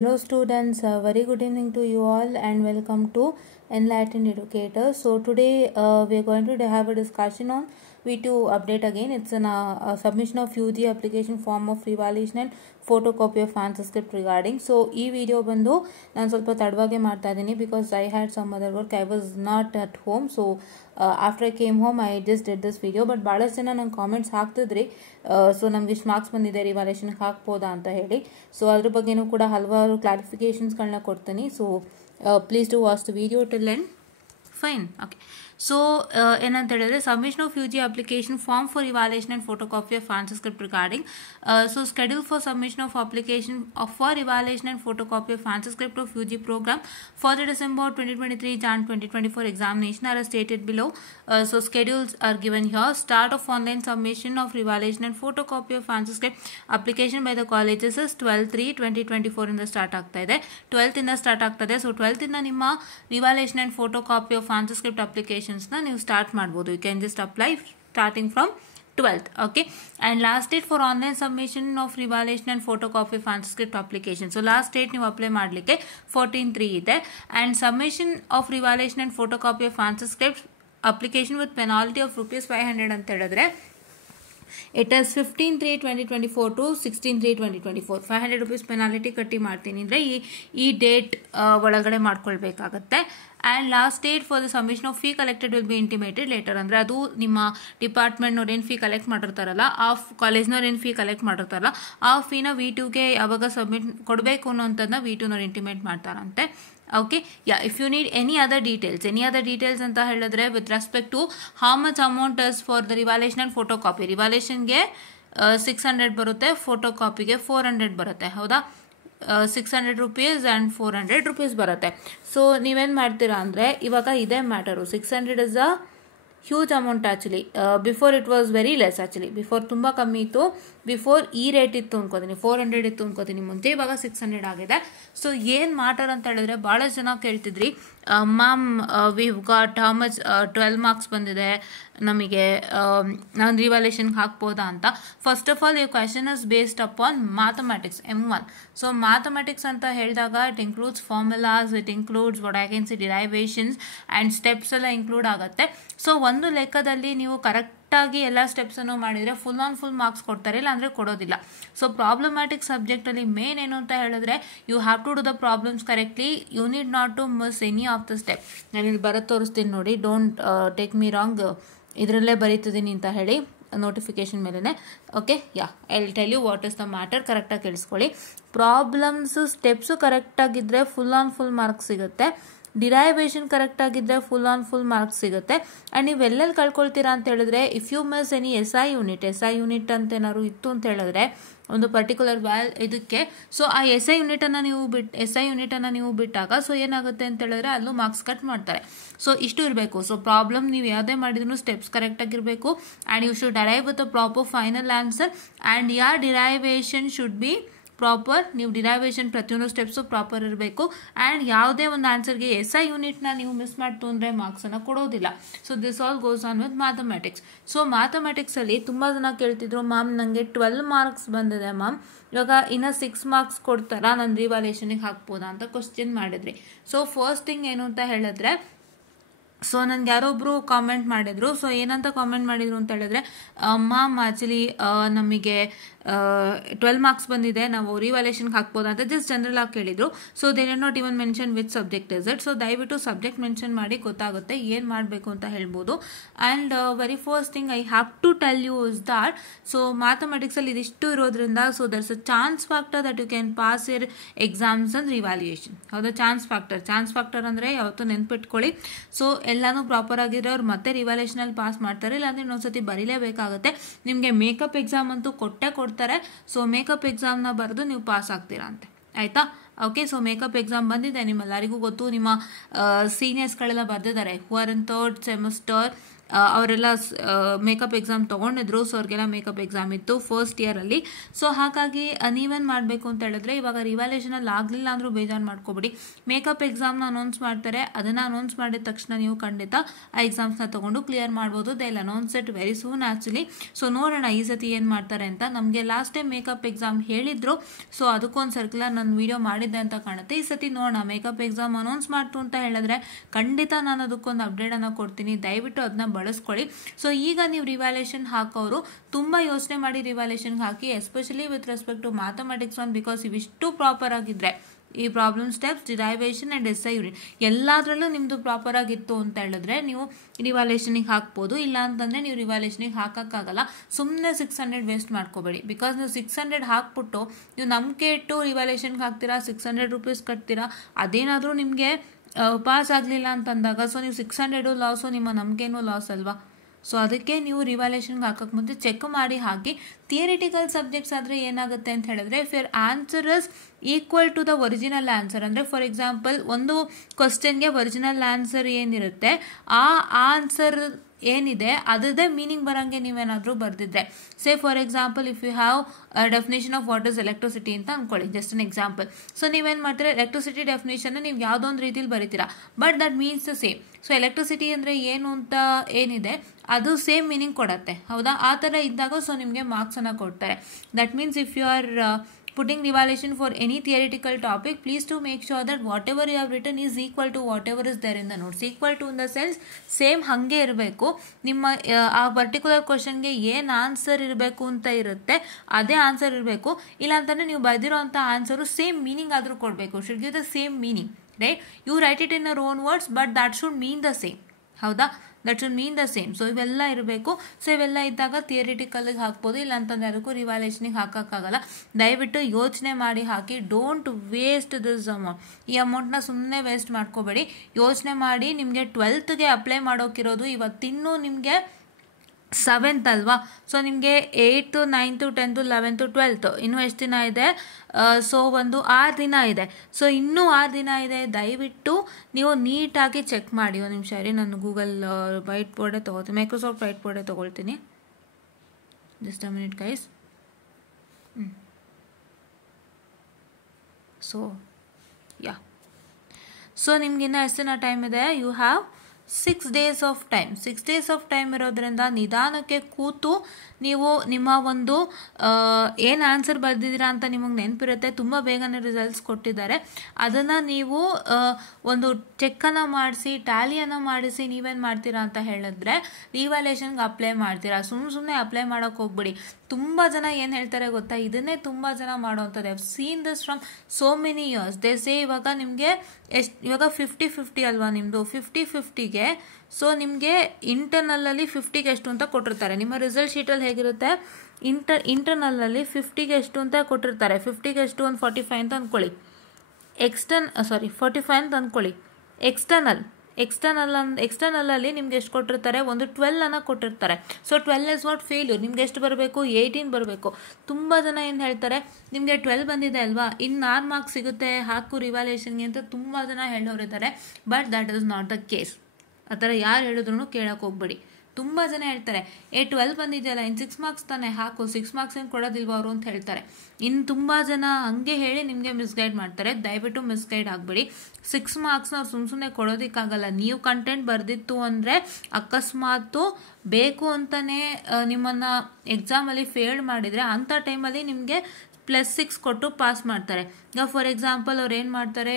Hello students, very good evening to you all and welcome to Enlightened Educators. So today we are going to have a discussion on V2 update again. It's a submission of UG application form of revaluation and photocopy of answer script regarding. So ಈ video ಬಂದು ನಾನು ಸ್ವಲ್ಪ ತಡವಾಗೆ ಮಾಡ್ತಾ ಇದ್ದೀನಿ because I had some other work. I was not at home. So after I came home I just did this video. But ಭಾಳಷ್ಟು ಜನ ನಂಗೆ comments ಹಾಕ್ತಿದ್ರಿ so ನಮ್ಗೆ ಇಷ್ಟು ಮಾರ್ಕ್ಸ್ ಬಂದಿದೆ ರಿವಾಲ್ಯೂಷನ್ಗೆ ಹಾಕ್ಬೋದಾ ಅಂತ ಹೇಳಿ. ಸೊ ಅದ್ರ ಬಗ್ಗೆನೂ ಕೂಡ ಹಲವಾರು ಕ್ಲಾರಿಫಿಕೇಶನ್ಸ್ಗಳನ್ನ ಕೊಡ್ತೀನಿ. So please to watch the video till end. Fine, okay. So ಏನಂತ ಹೇಳಿದ್ರೆ submission of UG application form for evaluation and photocopy of answer script regarding so schedule for submission of application for evaluation and photocopy of answer script of UG program for the December 2023 Jan 2024 examination are stated below. So schedules are given here. Start of online submission of evaluation and photocopy of answer script application by the colleges is 12/3/2024 ಇಂದ start ಆಗ್ತಾ ಇದೆ. 12th ಇಂದ start ಆಗ್ತದೆ. So 12th ಇಂದ ನಿಮ್ಮ evaluation and photocopy of answer script applications ನ ನೀವು start ಮಾಡಬಹುದು. You can just apply starting from 12th. Okay, and last date for online submission of revaluation and photocopy of answer script application. So last date ನೀವು apply ಮಾಡಲಿಕ್ಕೆ 14/3 ಇದೆ. and submission of revaluation and photocopy of answer script application with penalty of ₹500 ಅಂತ ಹೇಳಿದ್ರೆ it is 15/3/2024 to 16/3/2024 ₹500 penalty ಕಟ್ಟಿ ಮಾಡ್ತೀನಿ ಅಂದರೆ ಈ date ಒಳಗಡೆ ಮಾಡ್ಕೊಳ್ಬೇಕಾಗತ್ತೆ. and last date for the submission of fee collected will be intimated later. ಅಂದರೆ ಅದು ನಿಮ್ಮ ಡಿಪಾರ್ಟ್ಮೆಂಟ್ನವ್ರು ಏನು ಫೀ ಕಲೆಕ್ಟ್ ಮಾಡಿರ್ತಾರಲ್ಲ ಆ ಕಾಲೇಜ್ನವ್ರು ಏನು ಫೀ ಕಲೆಕ್ಟ್ ಮಾಡಿರ್ತಾರಲ್ಲ ಆ ಫೀನ V2ಗೆ ಯಾವಾಗ ಸಬ್ಮಿಟ್ ಕೊಡಬೇಕು ಅನ್ನೋಂಥದ್ದನ್ನ V2ನವ್ರು ಇಂಟಿಮೇಟ್ ಮಾಡ್ತಾರಂತೆ. Okay, yeah, if you need any other details ಅಂತ ಹೇಳಿದ್ರೆ with respect to how much amount is for the revaluation and photocopy. ರಿವಾಲ್ಯೂಷನ್ಗೆ 600 ಬರುತ್ತೆ, ಫೋಟೋಕಾಪಿಗೆ 400 ಬರುತ್ತೆ. ಹೌದಾ, ₹600 and ₹400 ಬರುತ್ತೆ. ಸೊ ನೀವೇನು ಮಾಡ್ತೀರಾ ಅಂದರೆ ಇವಾಗ ಇದೇ matter. 600 is a huge amount actually. Before it was very less actually. Before ತುಂಬ ಕಮ್ಮಿ ಇತ್ತು. ಬಿಫೋರ್ ಈ ರೇಟ್ ಇತ್ತು ಅನ್ಕೋತೀನಿ, 400 ಇತ್ತು ಅನ್ಕೋತೀನಿ ಮುಂಚೆ. ಇವಾಗ 600 ಆಗಿದೆ. ಸೊ ಏನು ಮ್ಯಾಟರ್ ಅಂತ ಹೇಳಿದ್ರೆ ಭಾಳಷ್ಟು ಜನ ಕೇಳ್ತಿದ್ರಿ, ma'am we've got how much 12 marks ಬಂದಿದೆ ನಮಗೆ, ನಾನು ರಿವಾಲ್ಯೂಷನ್ಗೆ ಹಾಕ್ಬೋದಾ ಅಂತ. ಫಸ್ಟ್ ಆಫ್ ಆಲ್ ಈ question is based upon mathematics M1. So mathematics ಅಂತ ಹೇಳಿದಾಗ it includes formulas, it includes what I can see derivations and steps ಎಲ್ಲ ಇನ್ಕ್ಲೂಡ್ ಆಗುತ್ತೆ. ಸೊ ಒಂದು ಲೆಕ್ಕದಲ್ಲಿ ನೀವು ಕರೆಕ್ಟಾಗಿ ಎಲ್ಲ ಸ್ಟೆಪ್ಸನ್ನು ಮಾಡಿದರೆ ಫುಲ್ ಆನ್ ಫುಲ್ ಮಾರ್ಕ್ಸ್ ಕೊಡ್ತಾರೆ, ಇಲ್ಲ ಅಂದರೆ ಕೊಡೋದಿಲ್ಲ. ಸೊ ಪ್ರಾಬ್ಲಮ್ಯಾಟಿಕ್ ಸಬ್ಜೆಕ್ಟಲ್ಲಿ ಮೇನ್ ಏನು ಅಂತ ಹೇಳಿದ್ರೆ you have to do the problems correctly. You need not to miss any of the step. ನಾನು ಇಲ್ಲಿ ಬರೋದು ತೋರಿಸ್ತೀನಿ ನೋಡಿ, ಡೋಂಟ್ ಟೇಕ್ ಮೀ ರಾಂಗ್, ಇದರಲ್ಲೇ ಬರೀತಿದ್ದೀನಿ ಅಂತ ಹೇಳಿ ನೋಟಿಫಿಕೇಶನ್ ಮೇಲೇ. Okay, ya, I will tell you what is the matter. ಕರೆಕ್ಟಾಗಿ ಕೇಳಿಸ್ಕೊಳ್ಳಿ. ಪ್ರಾಬ್ಲಮ್ಸು ಸ್ಟೆಪ್ಸು ಕರೆಕ್ಟಾಗಿದ್ದರೆ ಫುಲ್ ಆನ್ ಫುಲ್ ಮಾರ್ಕ್ಸ್ ಸಿಗುತ್ತೆ. ಡಿರೈವೇಷನ್ ಕರೆಕ್ಟ್ ಆಗಿದ್ದರೆ ಫುಲ್ ಆನ್ ಫುಲ್ ಮಾರ್ಕ್ಸ್ ಸಿಗುತ್ತೆ. ಆ್ಯಂಡ್ ನೀವು ಎಲ್ಲೆಲ್ಲಿ ಕಳ್ಕೊಳ್ತೀರಾ ಅಂತ ಹೇಳಿದ್ರೆ if you miss any SI unit ಅಂತ ಏನಾದ್ರು ಇತ್ತು ಅಂತ ಹೇಳಿದ್ರೆ ಒಂದು ಪರ್ಟಿಕ್ಯುಲರ್ ಇದಕ್ಕೆ, ಸೊ ಆ SI ಯೂನಿಟನ್ನು ನೀವು ಬಿಟ್ಟಾಗ ಸೊ ಏನಾಗುತ್ತೆ ಅಂತ ಹೇಳಿದ್ರೆ ಅಲ್ಲೂ ಮಾರ್ಕ್ಸ್ ಕಟ್ ಮಾಡ್ತಾರೆ. ಸೊ ಇಷ್ಟು ಇರಬೇಕು. ಸೊ ಪ್ರಾಬ್ಲಮ್ ನೀವು ಯಾವುದೇ ಮಾಡಿದ್ರು ಸ್ಟೆಪ್ಸ್ ಕರೆಕ್ಟಾಗಿರಬೇಕು. And you should arrive with a proper final answer. And your derivation should be proper. ನೀವು ಡಿರೈವೇಷನ್ ಪ್ರತಿಯೊಂದು ಸ್ಟೆಪ್ಸು ಪ್ರಾಪರ್ ಇರಬೇಕು. ಆ್ಯಂಡ್ ಯಾವುದೇ ಒಂದು ಆನ್ಸರ್ಗೆ SI ಯೂನಿಟ್ನ ನೀವು ಮಿಸ್ ಮಾಡ್ತು ಅಂದರೆ ಮಾರ್ಕ್ಸನ್ನು ಕೊಡೋದಿಲ್ಲ. So this all goes on with mathematics. So ಮ್ಯಾಥಮೆಟಿಕ್ಸಲ್ಲಿ ತುಂಬ ಜನ ಕೇಳ್ತಿದ್ರು, ಮ್ಯಾಮ್ ನನಗೆ 12 ಮಾರ್ಕ್ಸ್ ಬಂದಿದೆ ಮ್ಯಾಮ್, ಇವಾಗ ಇನ್ನು 6 ಮಾರ್ಕ್ಸ್ ಕೊಡ್ತಾರಾ, ನಾನು ರಿವಾಲ್ಯೂಷನ್ಗೆ ಹಾಕ್ಬೋದಾ ಅಂತ ಕ್ವಶನ್ ಮಾಡಿದ್ರಿ. ಸೊ ಫಸ್ಟ್ ಥಿಂಗ್ ಏನು ಅಂತ ಹೇಳಿದ್ರೆ, ಸೊ ನನಗೆ ಯಾರೊಬ್ಬರು ಕಾಮೆಂಟ್ ಮಾಡಿದರು. ಸೊ ಏನಂತ ಕಾಮೆಂಟ್ ಮಾಡಿದರು ಅಂತ ಹೇಳಿದ್ರೆ, ಮ್ಯಾಮ್ ಆ್ಯಕ್ಚುಲಿ ನಮಗೆ 12 ಮಾರ್ಕ್ಸ್ ಬಂದಿದೆ, ನಾವು ರಿವಾಲ್ಯೂಷನ್ಗೆ ಹಾಕ್ಬೋದಾ ಅಂತ ಜಸ್ಟ್ ಜನರಲ್ ಆಗಿ ಕೇಳಿದರು. So they did not even mention which subject is it. So ದಯವಿಟ್ಟು ಸಬ್ಜೆಕ್ಟ್ ಮೆನ್ಷನ್ ಮಾಡಿ ಗೊತ್ತಾಗುತ್ತೆ ಏನು ಮಾಡಬೇಕು ಅಂತ ಹೇಳ್ಬೋದು. And very first thing I have to tell you is that, so ಮ್ಯಾಥಮೆಟಿಕ್ಸಲ್ಲಿ ಇದಿಷ್ಟು ಇರೋದ್ರಿಂದ so there's a chance factor that you can pass your exams and revaluation. ಹೌದಾ, ಚಾನ್ಸ್ ಫ್ಯಾಕ್ಟರ್ ಅಂದರೆ ಯಾವತ್ತೂ ನೆನ್ಪಿಟ್ಕೊಳ್ಳಿ. ಸೊ ಎಲ್ಲಾನು ಪ್ರಾಪರ್ ಆಗಿದ್ರೆ ಅವ್ರು ಮತ್ತೆ ರಿವಾಲ್ಯೂಷನಲ್ಲಿ ಪಾಸ್ ಮಾಡ್ತಾರೆ, ಇಲ್ಲಾಂದರೆ ಇನ್ನೊಂದ್ಸತಿ ಬರೀಲೇಬೇಕಾಗುತ್ತೆ. ನಿಮಗೆ ಮೇಕಪ್ ಎಕ್ಸಾಮ್ ಅಂತೂ ಕೊಡ್ತಾರೆ. ಸೊ ಮೇಕಪ್ ಎಕ್ಸಾಮ್ನ ಬರೆದು ನೀವು ಪಾಸ್ ಆಗ್ತೀರಾ ಅಂತೆ, ಆಯಿತಾ. ಓಕೆ, ಸೊ ಮೇಕಪ್ ಎಕ್ಸಾಮ್ ಬಂದಿದೆ, ನಿಮ್ಮೆಲ್ಲರಿಗೂ ಗೊತ್ತು. ನಿಮ್ಮ ಸೀನಿಯರ್ಸ್ಗಳೆಲ್ಲ ಬರೆದಿದ್ದಾರೆ who are in 3rd semester ಅವರೆಲ್ಲ ಮೇಕಪ್ ಎಕ್ಸಾಮ್ ತೊಗೊಂಡಿದ್ರು. ಸೊ ಅವ್ರಿಗೆಲ್ಲ ಮೇಕಪ್ ಎಕ್ಸಾಮ್ ಇತ್ತು ಫಸ್ಟ್ ಇಯರಲ್ಲಿ. ಸೊ ಹಾಗಾಗಿ ನೀವೇನು ಮಾಡಬೇಕು ಅಂತ ಹೇಳಿದ್ರೆ, ಇವಾಗ ರಿವ್ಯಾಲ್ಯೂಷನಲ್ಲಿ ಆಗಲಿಲ್ಲ ಅಂದರೂ ಬೇಜಾರು ಮಾಡ್ಕೋಬೇಡಿ. ಮೇಕಪ್ ಎಕ್ಸಾಮ್ನ ಅನೌನ್ಸ್ ಮಾಡ್ತಾರೆ, ಅದನ್ನು ಅನೌನ್ಸ್ ಮಾಡಿದ ತಕ್ಷಣ ನೀವು ಖಂಡಿತ ಆ ಎಕ್ಸಾಮ್ಸ್ನ ತೊಗೊಂಡು ಕ್ಲಿಯರ್ ಮಾಡ್ಬೋದು. They will announce it very soon actually. So ನೋಡೋಣ ಈ ಸತಿ ಏನು ಮಾಡ್ತಾರೆ ಅಂತ. ನಮಗೆ ಲಾಸ್ಟ್ ಟೈಮ್ ಮೇಕಪ್ ಎಕ್ಸಾಮ್ ಹೇಳಿದ್ರು, ಸೊ ಅದಕ್ಕೊಂದು ಸರ್ಕ್ಯುಲರ್ ನಾನು ವಿಡಿಯೋ ಮಾಡಿದ್ದೆ ಅಂತ ಕಾಣುತ್ತೆ. ಈ ಸತಿ ನೋಡೋಣ, ಮೇಕಪ್ ಎಕ್ಸಾಮ್ ಅನೌನ್ಸ್ ಮಾಡ್ತು ಅಂತ ಹೇಳಿದ್ರೆ ಖಂಡಿತ ನಾನು ಅದಕ್ಕೊಂದು ಅಪ್ಡೇಟನ್ನು ಕೊಡ್ತೀನಿ. ದಯವಿಟ್ಟು ಅದನ್ನ ಬಳಸ್ಕೊಳ್ಳಿ. ಸೊ ಈಗ ನೀವು ರಿವ್ಯಾಲ್ಯೂಷನ್ ಹಾಕೋರು ತುಂಬ ಯೋಚನೆ ಮಾಡಿ ರಿವ್ಯಾಲ್ಯೂಷನ್ಗೆ ಹಾಕಿ, especially with respect to mathematics one. Because ಇವಿಷ್ಟು ಪ್ರಾಪರ್ ಆಗಿದ್ರೆ, ಈ problem steps, derivation and S I unit ಎಲ್ಲದರಲ್ಲೂ ನಿಮ್ಮದು ಪ್ರಾಪರ್ ಆಗಿತ್ತು ಅಂತ ಹೇಳಿದ್ರೆ ನೀವು ರಿವ್ಯಾಲ್ಯೂಷನಿಗೆ ಹಾಕ್ಬೋದು. ಇಲ್ಲ ಅಂತಂದರೆ ನೀವು ರಿವ್ಯಾಲ್ಯೂಷನಿಗೆ ಹಾಕೋಕ್ಕಾಗಲ್ಲ. ಸುಮ್ಮನೆ 600 ವೇಸ್ಟ್ ಮಾಡ್ಕೋಬೇಡಿ. ಬಿಕಾಸ್ ನೀವು 600 ಹಾಕ್ಬಿಟ್ಟು ನೀವು ನಂಬಿಕೆ ಇಟ್ಟು ರಿವ್ಯಾಲ್ಯೂಷನ್ಗೆ ಹಾಕ್ತೀರಾ, 600 ರೂಪೀಸ್ ಕಟ್ತೀರಾ, ಅದೇನಾದರೂ ನಿಮಗೆ ಪಾಸ್ ಆಗಲಿಲ್ಲ ಅಂತಂದಾಗ ಸೊ ನೀವು 600 ಲಾಸು, ನಿಮ್ಮ ನಂಬಿಕೆನೂ ಲಾಸ್ ಅಲ್ವಾ. ಸೊ ಅದಕ್ಕೆ ನೀವು ರಿವ್ಯಾಲ್ಯೂಷನ್ಗೆ ಹಾಕೋಕ್ಕೆ ಮುಂಚೆ ಚೆಕ್ ಮಾಡಿ ಹಾಕಿ. ಥಿಯರಿಟಿಕಲ್ ಸಬ್ಜೆಕ್ಟ್ಸ್ ಆದರೆ ಏನಾಗುತ್ತೆ ಅಂತ ಹೇಳಿದ್ರೆ, if your answer is equal to the original answer, ಅಂದರೆ ಫಾರ್ ಎಕ್ಸಾಂಪಲ್ ಒಂದು ಕ್ವಶನ್ಗೆ ಒರಿಜಿನಲ್ ಆನ್ಸರ್ ಏನಿರುತ್ತೆ ಆ ಆನ್ಸರ್ ಏನಿದೆ ಅದರದೇ ಮೀನಿಂಗ್ ಬರೋಂಗೆ ನೀವೇನಾದರೂ ಬರೆದಿದ್ರೆ, say for example if you have definition of what is electricity ಅಂತ ಅಂದ್ಕೊಳ್ಳಿ, ಜಸ್ಟ್ ಅನ್ ಎಕ್ಸಾಂಪಲ್. ಸೊ ನೀವೇನು ಮಾಡ್ತೀರಾ, ಎಲೆಕ್ಟ್ರಿಸಿಟಿ ಡೆಫಿನೇಷನ್ ನೀವು ಯಾವುದೋ ಒಂದು ರೀತಿಲಿ ಬರೀತೀರಾ, but that means the same. So electricity ಅಂದರೆ ಏನು ಅಂತ ಏನಿದೆ ಅದು ಸೇಮ್ ಮೀನಿಂಗ್ ಕೊಡುತ್ತೆ, ಹೌದಾ. ಆ ಥರ ಇದ್ದಾಗ ಸೊ ನಿಮಗೆ ಮಾರ್ಕ್ಸನ್ನು ಕೊಡ್ತಾರೆ. That means if you are putting revaluation for any theoretical topic, please to make sure that whatever you have written is equal to whatever is there in the notes. Equal to in the sense same ಹಾಗೆ ಇರಬೇಕು. ನಿಮ್ಮ ಆ particular ಕ್ವಶನ್ಗೆ ಏನು answer ಇರಬೇಕು ಅಂತ ಇರುತ್ತೆ ಅದೇ ಆನ್ಸರ್ ಇರಬೇಕು. ಇಲ್ಲಾಂತಂದರೆ ನೀವು ಬರೆದಿರೋ ಅಂಥ ಆನ್ಸರು ಸೇಮ್ ಮೀನಿಂಗ್ ಆದರೂ ಕೊಡಬೇಕು. Should give the same meaning, right. You write it in your own words, but that should mean the same, ಹೌದಾ. That should mean the same. So ಇವೆಲ್ಲ ಇರಬೇಕು. ಸೊ ಇವೆಲ್ಲ ಇದ್ದಾಗ ಥಿಯರಿಟಿಕಲ್ಗೆ ಹಾಕ್ಬೋದು, ಇಲ್ಲ ಅಂತಂದ್ರೆ ಅದಕ್ಕೂ ರಿವ್ಯಾಲ್ಯೂಷನಿಗೆ ಹಾಕೋಕ್ಕಾಗಲ್ಲ. ದಯವಿಟ್ಟು ಯೋಚನೆ ಮಾಡಿ ಹಾಕಿ. Don't waste this amount. ಈ ಅಮೌಂಟ್ನ ಸುಮ್ಮನೆ ವೇಸ್ಟ್ ಮಾಡ್ಕೋಬೇಡಿ. ಯೋಚನೆ ಮಾಡಿ. ನಿಮಗೆ 12ಗೆ ಅಪ್ಲೈ ಮಾಡೋಕ್ಕಿರೋದು, ಇವತ್ತಿನ್ನೂ ನಿಮಗೆ 7th ಅಲ್ವಾ. ಸೊ ನಿಮಗೆ 8th 9th 10th 11th 12th ಇನ್ನೂ ಎಷ್ಟು ದಿನ ಇದೆ, ಸೊ ಒಂದು 6 ದಿನ ಇದೆ. ಸೊ ಇನ್ನೂ 6 ದಿನ ಇದೆ. ದಯವಿಟ್ಟು ನೀವು ನೀಟಾಗಿ ಚೆಕ್ ಮಾಡಿ. ಒಂದು ನಿಮಿಷ ರೀ, ನಾನು ಗೂಗಲ್ ವೈಟ್ ಬೋರ್ಡೇ ತೊಗೊಳ್ತೀನಿ, ಮೈಕ್ರೋಸಾಫ್ಟ್ ವೈಟ್ ಬೋರ್ಡೇ ತೊಗೊಳ್ತೀನಿ. Just a minute guys. So ya, so ನಿಮ್ಗಿನ್ನ ಎಷ್ಟು ದಿನ ಟೈಮ್ ಇದೆ, you have 6 days of time. 6 days of time ಇರೋದ್ರಿಂದ ನಿಧಾನಕ್ಕೆ ಕೂತು ನೀವು ನಿಮ್ಮ ಒಂದು ಏನು ಆನ್ಸರ್ ಬರೆದಿದ್ದೀರಾ ಅಂತ ನಿಮಗೆ ನೆನಪಿರುತ್ತೆ. ತುಂಬ ಬೇಗನೆ ರಿಸಲ್ಟ್ಸ್ ಕೊಟ್ಟಿದ್ದಾರೆ. ಅದನ್ನು ನೀವು ಒಂದು ಚೆಕ್ಕನ್ನು ಮಾಡಿಸಿ, ಟ್ಯಾಲಿಯನ್ನು ಮಾಡಿಸಿ ನೀವೇನು ಮಾಡ್ತೀರಾ ಅಂತ ಹೇಳಿದ್ರೆ ರಿವ್ಯಾಲ್ಯೂಷನ್ಗೆ ಅಪ್ಲೈ ಮಾಡ್ತೀರಾ. ಸುಮ್ಮನೆ ಅಪ್ಲೈ ಮಾಡೋಕ್ಕೆ ಹೋಗ್ಬಿಡಿ. ತುಂಬ ಜನ ಏನು ಹೇಳ್ತಾರೆ ಗೊತ್ತಾ, ಇದನ್ನೇ ತುಂಬ ಜನ ಮಾಡೋವಂಥದ್ದು. I've seen this from so many years. They say ಇವಾಗ ನಿಮಗೆ ಇವಾಗ 50-50 ಅಲ್ವಾ ನಿಮ್ಮದು, 50-50ಗೆ ಸೊ ನಿಮಗೆ ಇಂಟರ್ನಲ್ಲಲ್ಲಿ 50ಗೆ ಎಷ್ಟು ಅಂತ ಕೊಟ್ಟಿರ್ತಾರೆ. ನಿಮ್ಮ ರಿಸಲ್ಟ್ ಶೀಟಲ್ಲಿ ಹೇಗಿರುತ್ತೆ, ಇಂಟರ್ನಲ್ಲಲ್ಲಿ 50ಗೆ ಎಷ್ಟು ಅಂತ ಕೊಟ್ಟಿರ್ತಾರೆ. 50ಗೆ ಎಷ್ಟು, ಒಂದು 45 ಅಂತ ಅಂದ್ಕೊಳ್ಳಿ. 45 ಅಂತ ಅಂದ್ಕೊಳ್ಳಿ. ಎಕ್ಸ್ಟರ್ನಲಲ್ಲಿ ನಿಮ್ಗೆ ಎಷ್ಟು ಕೊಟ್ಟಿರ್ತಾರೆ, ಒಂದು 12 ಕೊಟ್ಟಿರ್ತಾರೆ. So 12 is what failure. ನಿಮ್ಗೆ ಎಷ್ಟು ಬರಬೇಕು, 18 ಬರಬೇಕು. ತುಂಬ ಜನ ಏನು ಹೇಳ್ತಾರೆ, ನಿಮಗೆ 12 ಬಂದಿದೆ ಅಲ್ವಾ, ಇನ್ನು 6 ಮಾರ್ಕ್ಸ್ ಸಿಗುತ್ತೆ, ಹಾಕು ರಿವ್ಯಾಲ್ಯೂಷನ್ಗೆ ಅಂತ ತುಂಬ ಜನ ಹೇಳೋರಿದ್ದಾರೆ. But that is not the case. ಆ ಥರ ಯಾರು ಹೇಳಿದ್ರು ಕೇಳೋಕೆ ಹೋಗ್ಬೇಡಿ. ತುಂಬ ಜನ ಹೇಳ್ತಾರೆ 12 ಬಂದಿದೆಯಲ್ಲ, ಇನ್ನು 6 ಮಾರ್ಕ್ಸ್ ತಾನೇ ಹಾಕು, 6 ಮಾರ್ಕ್ಸ್ ಏನು ಕೊಡೋದಿಲ್ವ ಅವರು ಅಂತ ಹೇಳ್ತಾರೆ. ಇನ್ನು ತುಂಬ ಜನ ಹಂಗೆ ಹೇಳಿ ನಿಮಗೆ ಮಿಸ್ಗೈಡ್ ಮಾಡ್ತಾರೆ. ದಯವಿಟ್ಟು ಮಿಸ್ಗೈಡ್ ಆಗಬೇಡಿ. 6 ಮಾರ್ಕ್ಸ್ನ ಅವ್ರು ಸುಮ್ಮನೆ ಕೊಡೋದಕ್ಕಾಗಲ್ಲ. ನೀವು ಕಂಟೆಂಟ್ ಬರೆದಿತ್ತು ಅಂದರೆ ಅಕಸ್ಮಾತು ಬೇಕು ಅಂತಲೇ ನಿಮ್ಮನ್ನು ಎಕ್ಸಾಮಲ್ಲಿ ಫೇಲ್ ಮಾಡಿದರೆ ಅಂಥ ಟೈಮಲ್ಲಿ ನಿಮಗೆ +6 ಕೊಟ್ಟು ಪಾಸ್ ಮಾಡ್ತಾರೆ. ಈಗ ಫಾರ್ ಎಕ್ಸಾಂಪಲ್ ಅವ್ರು ಏನು ಮಾಡ್ತಾರೆ,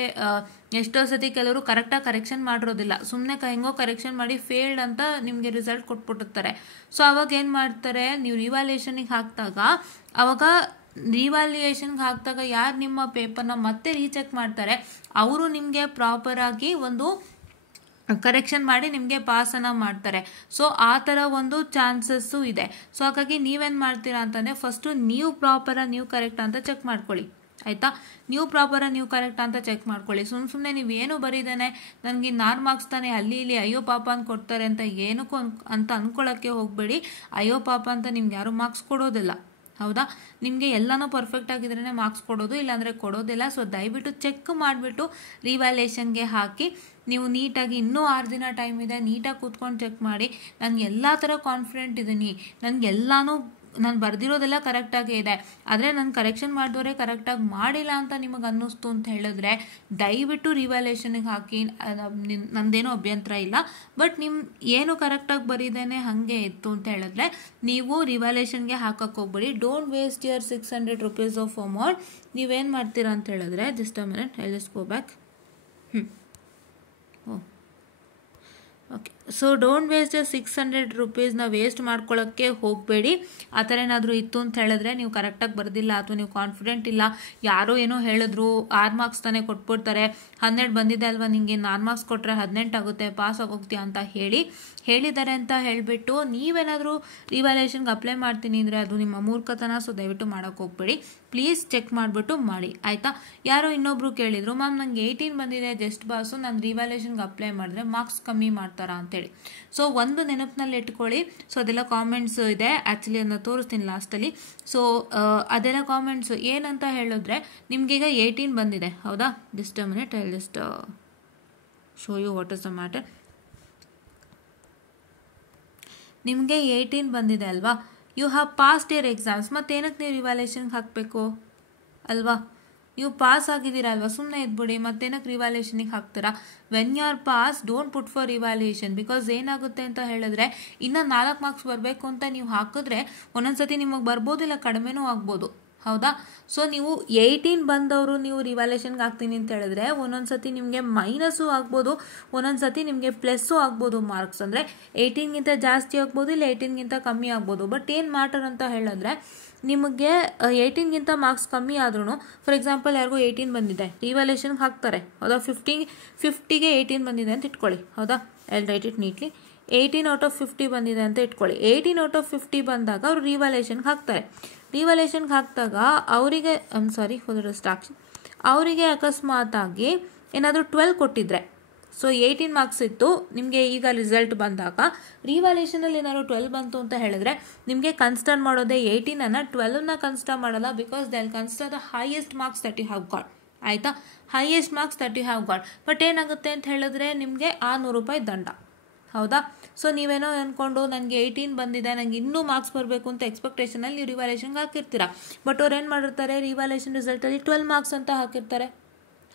ಎಷ್ಟೋ ಸತಿ ಕೆಲವರು ಕರೆಕ್ಟಾಗಿ ಕರೆಕ್ಷನ್ ಮಾಡಿರೋದಿಲ್ಲ, ಸುಮ್ಮನೆ ಹೆಂಗೋ ಕರೆಕ್ಷನ್ ಮಾಡಿ ಫೇಲ್ಡ್ ಅಂತ ನಿಮಗೆ ರಿಸಲ್ಟ್ ಕೊಟ್ಬಿಟ್ಟಿರ್ತಾರೆ. ಸೊ ಅವಾಗ ಏನು ಮಾಡ್ತಾರೆ, ನೀವು ರಿವ್ಯಾಲ್ಯೂಷನಿಗೆ ಹಾಕಿದಾಗ ಯಾರು ನಿಮ್ಮ ಪೇಪರ್ನ ಮತ್ತೆ ರೀಚೆಕ್ ಮಾಡ್ತಾರೆ ಅವರು ನಿಮಗೆ ಪ್ರಾಪರಾಗಿ ಒಂದು ಕರೆಕ್ಷನ್ ಮಾಡಿ ನಿಮಗೆ ಪಾಸನ್ನು ಮಾಡ್ತಾರೆ. ಸೊ ಆ ಥರ ಒಂದು ಚಾನ್ಸಸ್ಸು ಇದೆ. ಸೊ ಹಾಗಾಗಿ ನೀವೇನು ಮಾಡ್ತೀರಾ ಅಂತಂದರೆ ಫಸ್ಟು ನೀವು ಪ್ರಾಪರ ನೀವು ಕರೆಕ್ಟ್ ಅಂತ ಚೆಕ್ ಮಾಡ್ಕೊಳ್ಳಿ, ಆಯಿತಾ. ನೀವು ಪ್ರಾಪರ ನೀವು ಕರೆಕ್ಟ್ ಅಂತ ಚೆಕ್ ಮಾಡ್ಕೊಳ್ಳಿ. ಸುಮ್ಮನೆ ನೀವೇನು ಬರೀದೇನೆ ನನಗೆ 4 ಮಾರ್ಕ್ಸ್ ತಾನೇ ಅಲ್ಲಿ ಇಲ್ಲಿ ಅಯ್ಯೋ ಪಾಪ ಅಂತ ಕೊಡ್ತಾರೆ ಅಂತ ಏನಕ್ಕೂ ಅಂತ ಅಂದ್ಕೊಳ್ಳೋಕ್ಕೆ ಹೋಗಬೇಡಿ. ಅಯ್ಯೋ ಪಾಪ ಅಂತ ನಿಮ್ಗೆ ಯಾರು ಮಾರ್ಕ್ಸ್ ಕೊಡೋದಿಲ್ಲ, ಹೌದಾ. ನಿಮಗೆ ಎಲ್ಲನೂ ಪರ್ಫೆಕ್ಟ್ ಆಗಿದ್ರೇ ಮಾರ್ಕ್ಸ್ ಕೊಡೋದು, ಇಲ್ಲಾಂದರೆ ಕೊಡೋದಿಲ್ಲ. ಸೊ ದಯವಿಟ್ಟು ಚೆಕ್ ಮಾಡಿಬಿಟ್ಟು ರಿವ್ಯಾಲ್ಯೂಯೇಷನ್ಗೆ ಹಾಕಿ. ನೀವು ನೀಟಾಗಿ ಇನ್ನೂ 6 ದಿನ ಟೈಮ್ ಇದೆ, ನೀಟಾಗಿ ಕೂತ್ಕೊಂಡು ಚೆಕ್ ಮಾಡಿ. ನನಗೆ ಎಲ್ಲ ಥರ ಕಾನ್ಫಿಡೆಂಟ್ ಇದ್ದೀನಿ, ನನಗೆಲ್ಲನೂ ನಾನು ಬರೆದಿರೋದೆಲ್ಲ ಕರೆಕ್ಟಾಗೇ ಇದೆ, ಆದರೆ ನಾನು ಕರೆಕ್ಷನ್ ಮಾಡಿದವರೇ ಕರೆಕ್ಟಾಗಿ ಮಾಡಿಲ್ಲ ಅಂತ ನಿಮಗೆ ಅನ್ನಿಸ್ತು ಅಂತ ಹೇಳಿದ್ರೆ ದಯವಿಟ್ಟು ರಿವ್ಯಾಲ್ಯೂಯೇಷನ್ಗೆ ಹಾಕಿ. ನಂದೇನೂ ಅಭ್ಯಂತರ ಇಲ್ಲ. ಬಟ್ ನಿಮ್ಮ ಏನು ಕರೆಕ್ಟಾಗಿ ಬರೀದೇನೆ ಹಾಗೆ ಇತ್ತು ಅಂತ ಹೇಳಿದ್ರೆ ನೀವು ರಿವ್ಯಾಲ್ಯೂಯೇಷನ್ಗೆ ಹಾಕಕ್ಕೆ ಹೋಗ್ಬೇಡಿ. Don't waste your 600 rupees of amount. ನೀವೇನು ಮಾಡ್ತೀರಾ ಅಂತ ಹೇಳಿದ್ರೆ, just a minute, I just go back. Okay, so don't waste 600 rupeesನ ವೇಸ್ಟ್ ಮಾಡ್ಕೊಳ್ಳೋಕ್ಕೆ ಹೋಗಬೇಡಿ. ಆ ಥರ ಏನಾದರೂ ಇತ್ತು ಅಂತ ಹೇಳಿದ್ರೆ ನೀವು ಕರೆಕ್ಟಾಗಿ ಬರೆದಿಲ್ಲ ಅಥವಾ ನೀವು ಕಾನ್ಫಿಡೆಂಟ್ ಇಲ್ಲ, ಯಾರೋ ಏನೋ ಹೇಳಿದ್ರು 6 ಮಾರ್ಕ್ಸ್ ತಾನೇ ಕೊಟ್ಬಿಡ್ತಾರೆ, 12 ಬಂದಿದೆ ಅಲ್ವಾ ನಿಮಗೆ, 4 ಮಾರ್ಕ್ಸ್ ಕೊಟ್ಟರೆ 18 ಆಗುತ್ತೆ, ಪಾಸ್ ಆಗೋಗ್ತೀಯಾ ಅಂತ ಹೇಳಿದ್ದಾರೆ ಅಂತ ಹೇಳಿಬಿಟ್ಟು ನೀವೇನಾದರೂ ರಿವ್ಯಾಲ್ಯೂಯೇಷನ್ಗೆ ಅಪ್ಲೈ ಮಾಡ್ತೀನಿ ಅಂದರೆ ಅದು ನಿಮ್ಮ ಮೂರ್ಖತನ. ಸೊ ದಯವಿಟ್ಟು ಮಾಡೋಕ್ಕೆ ಹೋಗ್ಬೇಡಿ, ಪ್ಲೀಸ್ ಚೆಕ್ ಮಾಡಿಬಿಟ್ಟು ಮಾಡಿ, ಆಯಿತಾ. ಯಾರೋ ಇನ್ನೊಬ್ರು ಕೇಳಿದರು, ಮ್ಯಾಮ್ ನನಗೆ 18 ಬಂದಿದೆ ಜಸ್ಟ್ ಪಾಸು, ನಾನು ರಿವ್ಯಾಲ್ಯೂಯೇಷನ್ಗೆ ಅಪ್ಲೈ ಮಾಡಿದ್ರೆ ಮಾರ್ಕ್ಸ್ ಕಮ್ಮಿ ಮಾಡ್ತಾರಾ ಅಂತೇಳಿ. ಸೊ ಒಂದು ನೆನಪಿನಲ್ಲಿ ಇಟ್ಕೊಳ್ಳಿ. ಸೊ ಅದೆಲ್ಲ ಕಾಮೆಂಟ್ಸ್ ಇದೆ, ಆ್ಯಕ್ಚುಲಿ ಅದನ್ನ ತೋರಿಸ್ತೀನಿ ಲಾಸ್ಟಲ್ಲಿ. ಸೊ ಅದೆಲ್ಲ ಕಾಮೆಂಟ್ಸ್ ಏನಂತ ಹೇಳಿದ್ರೆ, ನಿಮಗೀಗ 18 ಬಂದಿದೆ ಹೌದಾ. Just a minute, I just show you what is the matter. ನಿಮಗೆ 18 ಬಂದಿದೆ ಅಲ್ವಾ, you have passed your exams, ಮತ್ತೇನಕ್ಕೆ ನೀವು ರಿವ್ಯಾಲ್ಯೂಯೇಷನ್ಗೆ ಹಾಕಬೇಕು ಅಲ್ವಾ. ನೀವು ಪಾಸ್ ಆಗಿದ್ದೀರಲ್ವಾ, ಸುಮ್ಮನೆ ಇದ್ಬಿಡಿ, ಮತ್ತೇನಕ್ಕೆ ರಿವ್ಯಾಲ್ಯೂಯೇಷನಿಗೆ ಹಾಕ್ತೀರಾ. When you are pass don't put for revaluation. Because ಏನಾಗುತ್ತೆ ಅಂತ ಹೇಳಿದ್ರೆ, ಇನ್ನು 4 ಮಾರ್ಕ್ಸ್ ಬರಬೇಕು ಅಂತ ನೀವು ಹಾಕಿದ್ರೆ ಒಂದೊಂದ್ಸತಿ ನಿಮಗೆ ಬರ್ಬೋದು, ಇಲ್ಲ ಕಡಿಮೆನೂ ಆಗ್ಬೋದು ಹೌದಾ. ಸೊ ನೀವು 18 ಬಂದವರು ನೀವು ರಿವ್ಯಾಲ್ಯೂಯೇಷನ್ಗೆ ಹಾಕ್ತೀನಿ ಅಂತ ಹೇಳಿದ್ರೆ ಒಂದೊಂದ್ಸತಿ ನಿಮಗೆ ಮೈನಸ್ಸು ಆಗ್ಬೋದು, ಒಂದೊಂದ್ಸತಿ ನಿಮಗೆ ಪ್ಲಸ್ಸು ಆಗ್ಬೋದು ಮಾರ್ಕ್ಸ್. ಅಂದರೆ 18ಗಿಂತ ಜಾಸ್ತಿ ಆಗ್ಬೋದು, ಇಲ್ಲ 18ಗಿಂತ ಕಮ್ಮಿ ಆಗ್ಬೋದು. ಬಟ್ ಏನು ಮ್ಯಾಟರ್ ಅಂತ ಹೇಳಿದ್ರೆ, ನಿಮಗೆ 18ಗಿಂತ ಮಾರ್ಕ್ಸ್ ಕಮ್ಮಿ ಆದ್ರೂ, ಫಾರ್ ಎಕ್ಸಾಂಪಲ್ ಯಾರಿಗೂ 18 ಬಂದಿದೆ, ರಿವ್ಯಾಲ್ಯೂಯೇಷನ್ಗೆ ಹಾಕ್ತಾರೆ ಹೌದಾ. 50ಗೆ 18 ಬಂದಿದೆ ಅಂತ ಇಟ್ಕೊಳ್ಳಿ ಹೌದಾ. I right it neatly. 18 out of 50 ಬಂದಿದೆ ಅಂತ ಇಟ್ಕೊಳ್ಳಿ. 18 ಔಟ್ ಆಫ್ 50 ಬಂದಾಗ ಅವರು ರಿವ್ಯಾಲ್ಯೂಯೇಷನ್ಗೆ ಹಾಕ್ತಾರೆ. ರಿವ್ಯಾಲ್ಯೂಯೇಷನ್ಗೆ ಹಾಕಿದಾಗ ಅವರಿಗೆ ಸಾರಿ ಫಾರ್ ದ ಡಿಸ್ಟ್ರಾಕ್ಷನ್, ಅವರಿಗೆ ಅಕಸ್ಮಾತಾಗಿ ಏನಾದರೂ 12 ಕೊಟ್ಟಿದ್ರೆ, ಸೊ 18 ಮಾರ್ಕ್ಸ್ ಇತ್ತು ನಿಮಗೆ, ಈಗ ರಿಸಲ್ಟ್ ಬಂದಾಗ ರಿವ್ಯಾಲ್ಯೂಯೇಷನಲ್ಲಿ ಏನಾದ್ರು 12 ಬಂತು ಅಂತ ಹೇಳಿದ್ರೆ ನಿಮಗೆ ಕನ್ಸಿಡರ್ ಮಾಡೋದೇ 18ಅನ್ನು, 12ನ ಕನ್ಸಿಡರ್ ಮಾಡಲ್ಲ. Because they will consider the highest marks that you have got, ಆಯಿತಾ. Highest marks that you have got. But ಏನಾಗುತ್ತೆ ಅಂತ ಹೇಳಿದ್ರೆ ನಿಮಗೆ 600 ರೂಪಾಯಿ ದಂಡ ಹೌದಾ. ಸೊ ನೀವೇನೋ ಅಂದ್ಕೊಂಡು ನನಗೆ 18 ಬಂದಿದೆ, ನನಗೆ ಇನ್ನೂ ಮಾರ್ಕ್ಸ್ ಬರಬೇಕು ಅಂತ ಎಕ್ಸ್ಪೆಕ್ಟೇಷನಲ್ಲಿ ನೀವು ರಿವ್ಯಾಲ್ಯೂಯೇಷನ್ಗೆ ಹಾಕಿರ್ತೀರಾ. ಬಟ್ ಅವ್ರು ಏನು ಮಾಡಿರ್ತಾರೆ, ರಿವ್ಯಾಲ್ಯೂಯೇಷನ್ ರಿಸಲ್ಟಲ್ಲಿ 12 ಮಾರ್ಕ್ಸ್ ಅಂತ ಹಾಕಿರ್ತಾರೆ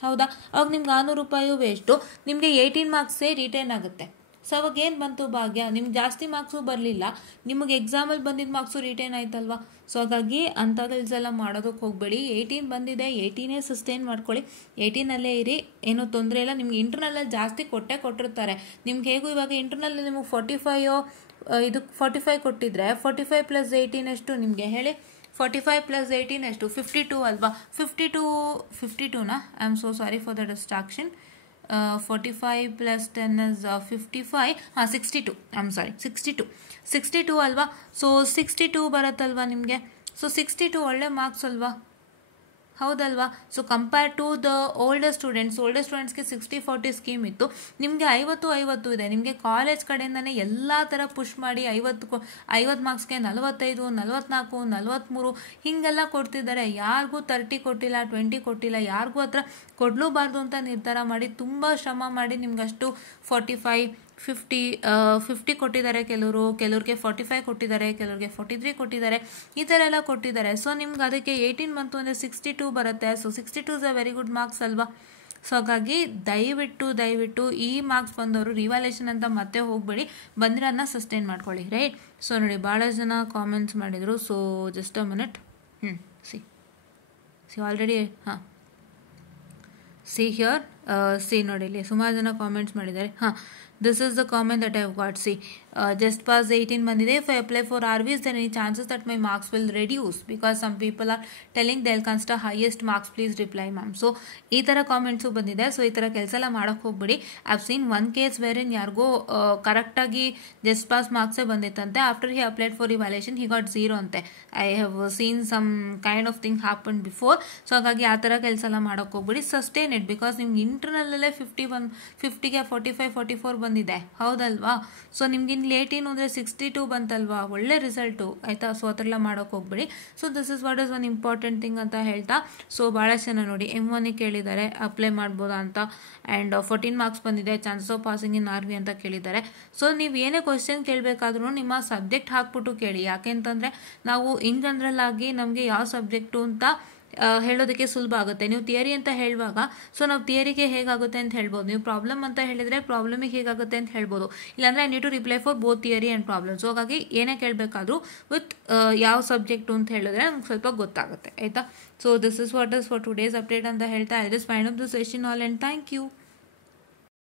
ಹೌದಾ. ಅವಾಗ ನಿಮ್ಗೆ 600 ರೂಪಾಯಿ ವೇಸ್ಟು, ನಿಮಗೆ 18 ಮಾರ್ಕ್ಸೇ ರಿಟೈನ್ ಆಗುತ್ತೆ. ಸೊ ಅವಾಗ ಏನು ಬಂತು ಭಾಗ್ಯ, ನಿಮ್ಗೆ ಜಾಸ್ತಿ ಮಾರ್ಕ್ಸು ಬರಲಿಲ್ಲ, ನಿಮಗೆ ಎಕ್ಸಾಮಲ್ಲಿ ಬಂದಿದ್ದ ಮಾರ್ಕ್ಸು ರಿಟೈನ್ ಆಯ್ತಲ್ವಾ. ಸೊ ಹಾಗಾಗಿ ಅಂಥ ಕೆಲಸ ಮಾಡೋದಕ್ಕೆ ಹೋಗಬೇಡಿ. 18 ಬಂದಿದೆ, 18ನೇ ಸಸ್ಟೈನ್ ಮಾಡ್ಕೊಳ್ಳಿ, 18ನಲ್ಲೇ ಇರಿ, ಏನೂ ತೊಂದರೆ ಇಲ್ಲ. ನಿಮ್ಗೆ ಇಂಟರ್ನಲ್ಲಲ್ಲಿ ಜಾಸ್ತಿ ಕೊಟ್ಟಿರ್ತಾರೆ. ನಿಮ್ಗೆ ಹೇಗೂ ಇವಾಗ ಇಂಟರ್ನಲ್ಲಿ ನಿಮಗೆ 45 ಕೊಟ್ಟಿದ್ರೆ 45 + 18 ಎಷ್ಟು ನಿಮಗೆ ಹೇಳಿ. 45 + 18 ಎಷ್ಟು, 52 ಅಲ್ವಾ. 52ನಾ, I am so sorry for the distraction. 45 + 10 is 55, 62, I am sorry 62 ಅಲ್ವಾ. ಸೊ 62 ಬರುತ್ತಲ್ವಾ ನಿಮಗೆ. ಸೊ 62 ಒಳ್ಳೆ ಮಾರ್ಕ್ಸ್ ಅಲ್ವಾ ಹೌದಲ್ವಾ. So compare to the older ಸ್ಟೂಡೆಂಟ್ಸ್ಗೆ 60-40 ಸ್ಕೀಮ್ ಇತ್ತು, ನಿಮಗೆ 50-50 ಇದೆ. ನಿಮಗೆ ಕಾಲೇಜ್ ಕಡೆಯಿಂದನೇ ಎಲ್ಲ ಥರ ಪುಷ್ ಮಾಡಿ 50 ಮಾರ್ಕ್ಸ್ಗೆ 45, 44, 43 ಹೀಗೆಲ್ಲ ಕೊಡ್ತಿದ್ದಾರೆ. ಯಾರಿಗೂ 30 ಕೊಟ್ಟಿಲ್ಲ, 20 ಕೊಟ್ಟಿಲ್ಲ, ಯಾರಿಗೂ ಹತ್ರ ಕೊಡಲೂಬಾರ್ದು ಅಂತ ನಿರ್ಧಾರ ಮಾಡಿ ತುಂಬ ಶ್ರಮ ಮಾಡಿ ನಿಮ್ಗಷ್ಟು 45, 50 ಕೊಟ್ಟಿದ್ದಾರೆ. ಕೆಲವ್ರಿಗೆ 45 ಕೊಟ್ಟಿದ್ದಾರೆ, ಕೆಲವ್ರಿಗೆ 43 ಕೊಟ್ಟಿದ್ದಾರೆ, ಈ ಥರ ಎಲ್ಲ ಕೊಟ್ಟಿದ್ದಾರೆ. ಸೊ ನಿಮ್ಗೆ ಅದಕ್ಕೆ 18 ಬಂತು ಅಂದರೆ 62 ಬರುತ್ತೆ. So 62 is a very good marks ಅಲ್ವಾ. ಸೊ ಹಾಗಾಗಿ ದಯವಿಟ್ಟು ಈ ಮಾರ್ಕ್ಸ್ ಬಂದವರು ರಿವ್ಯಾಲ್ಯೂಯೇಷನ್ ಅಂತ ಮತ್ತೆ ಹೋಗಬೇಡಿ, ಬಂದಿರೋದನ್ನ ಸಸ್ಟೈನ್ ಮಾಡ್ಕೊಳ್ಳಿ, ರೈಟ್. ಸೊ ನೋಡಿ ಭಾಳ ಜನ ಕಾಮೆಂಟ್ಸ್ ಮಾಡಿದರು. So just a minute. C already see here, C ನೋಡಿ ಇಲ್ಲಿ ಸುಮಾರು ಜನ ಕಾಮೆಂಟ್ಸ್ ಮಾಡಿದ್ದಾರೆ. This is the comment that I have got. See, just past 18 ಬಂದಿದೆ. If I apply for RVs, then any chances that my marks will reduce? Because some people are telling they'll consider highest marks. Please reply, ma'am. So ಈ ಥರ comments ಬಂದಿದೆ. So ಈ ಥರ ಕೆಲಸ ಎಲ್ಲ ಮಾಡೋಕ್ಕೆ ಹೋಗ್ಬಿಡಿ. I've seen one case where in ಯಾರಿಗೋ ಕರೆಕ್ಟಾಗಿ ಜಸ್ಟ್ ಪಾಸ್ ಮಾರ್ಕ್ಸೇ ಬಂದಿತ್ತಂತೆ. After he applied for evaluation he got 0 ಅಂತೆ. I have seen some kind of thing happen before. So ಹಾಗಾಗಿ ಆ ಥರ ಕೆಲಸ ಎಲ್ಲ ಮಾಡೋಕ್ಕೆ ಹೋಗ್ಬಿಡಿ. Sustain it. ಬಿಕಾಸ್ ನಿಮ್ಗೆ ಇಂಟರ್ನಲ್ಲೇ 50ಗೆ 45, 44 ಬಂದಿದೆ, ಹೌದಲ್ವಾ? ಸೊ ನಿಮ್ಗಿನ್ನು ಲೇಟ್ ಏನು ಅಂದರೆ 62 ಬಂತಲ್ವಾ, ಒಳ್ಳೆ ರಿಸಲ್ಟು ಆಯಿತಾ. ಸೊ ಅದೆಲ್ಲ ಮಾಡೋಕೆ ಹೋಗ್ಬೇಡಿ. So this is what is one important thing ಅಂತ ಹೇಳ್ತಾ, ಸೊ ಭಾಳ ಜನ ನೋಡಿ M1 ಕೇಳಿದ್ದಾರೆ ಅಪ್ಲೈ ಮಾಡ್ಬೋದಾ ಅಂತ, ಆ್ಯಂಡ್ 14 ಮಾರ್ಕ್ಸ್ ಬಂದಿದೆ, chances of passing in RV ಅಂತ ಕೇಳಿದ್ದಾರೆ. ಸೊ ನೀವು ಏನೇ ಕ್ವಶನ್ ಕೇಳಬೇಕಾದ್ರೂ ನಿಮ್ಮ ಸಬ್ಜೆಕ್ಟ್ ಹಾಕ್ಬಿಟ್ಟು ಕೇಳಿ. ಯಾಕೆಂತಂದರೆ ನಾವು ಇನ್ ಜನರಲ್ ಆಗಿ ನಮಗೆ ಯಾವ ಸಬ್ಜೆಕ್ಟು ಅಂತ ಹೇಳೋದಕ್ಕೆ ಸುಲಭ ಆಗುತ್ತೆ. ನೀವು ಥಿಯರಿ ಅಂತ ಹೇಳುವಾಗ ಸೊ ನಾವು ಥಿಯರಿಗೆ ಹೇಗಾಗುತ್ತೆ ಅಂತ ಹೇಳ್ಬೋದು, ನೀವು ಪ್ರಾಬ್ಲಮ್ ಅಂತ ಹೇಳಿದರೆ ಪ್ರಾಬ್ಲಮಿಗೆ ಹೇಗಾಗುತ್ತೆ ಅಂತ ಹೇಳ್ಬೋದು. ಇಲ್ಲಾಂದರೆ I need to reply for both theory and problem. So ಹಾಗಾಗಿ ಏನೇ ಕೇಳಬೇಕಾದ್ರೂ ವಿತ್ ಯಾವ ಸಬ್ಜೆಕ್ಟು ಅಂತ ಹೇಳಿದ್ರೆ ನಮ್ಗೆ ಸ್ವಲ್ಪ ಗೊತ್ತಾಗುತ್ತೆ ಆಯಿತಾ. So this is what is for today's update ಅಂತ ಹೇಳ್ತಾ I just find up the session all and thank you.